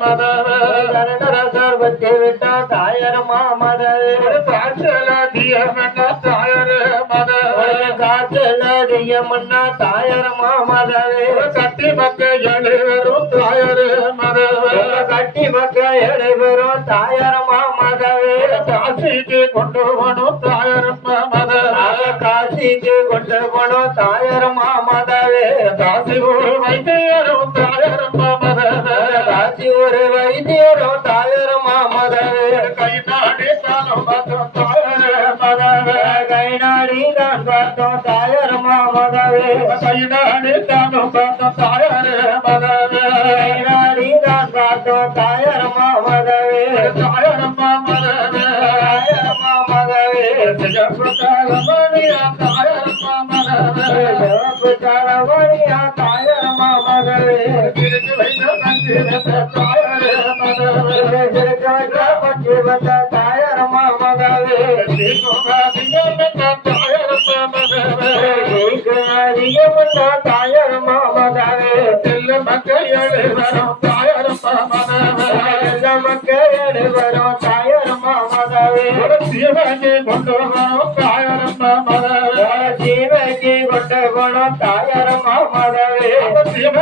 மதவே கருடரசர் பற்றி விட்டா தாயரமா மதவே காய்ச்சல தீயமென்ன தாயரே மதவே காய்ச்சல் அதிகம்னா தாயரமா மதவே கட்டி மக்க எழுவரும் தாயரே மதவே கட்டி மக்கள் எழுபெறும் தாயரமா மதவே காசிக்கு கொண்டு போனும் தாயர் மதவே காசிக்கு கொண்டு போனோம் தாயரமா மதவே காசி வைத்து காசி ஒரு வைத்தியரும் தாயரமா மதவே கை நாடி தானும் பார்த்தோம் தாயரே மதவே கை நாடி தான் பார்த்தோம் தாயரமா மதவே கை நாடி தானும் பார்த்தோம் தாயரே மதவே கை நாடி தான் பார்த்தோம் தாயரமா மதவே தாயரம்ம மதவே தாயரமா மதவே ஜெயபிரதாரமணியா தாயரம்ம மதவே சிவப்பு தலவழியா தாயரமா மதவே திருச்சி வைத்த நந்திரத்த தாயரே மதவே சிறுக்க வைக்க பற்றி வந்த தாயரமா மதவே ஸ்ரீகுமாரியம் தாயரம்ம மதவே அதிகமுள்ள தாயரமா மதவே செல்ல மக்களே வரும் தாயரம்ம மதவே எல்லா மக்கள் வரும் தாயரமா மதவே சிவகி கொண்டு வரும் தாயரம்ம மதவே. ஜீவகி கொண்டு போனோம் தாயரமா மதவே சிவ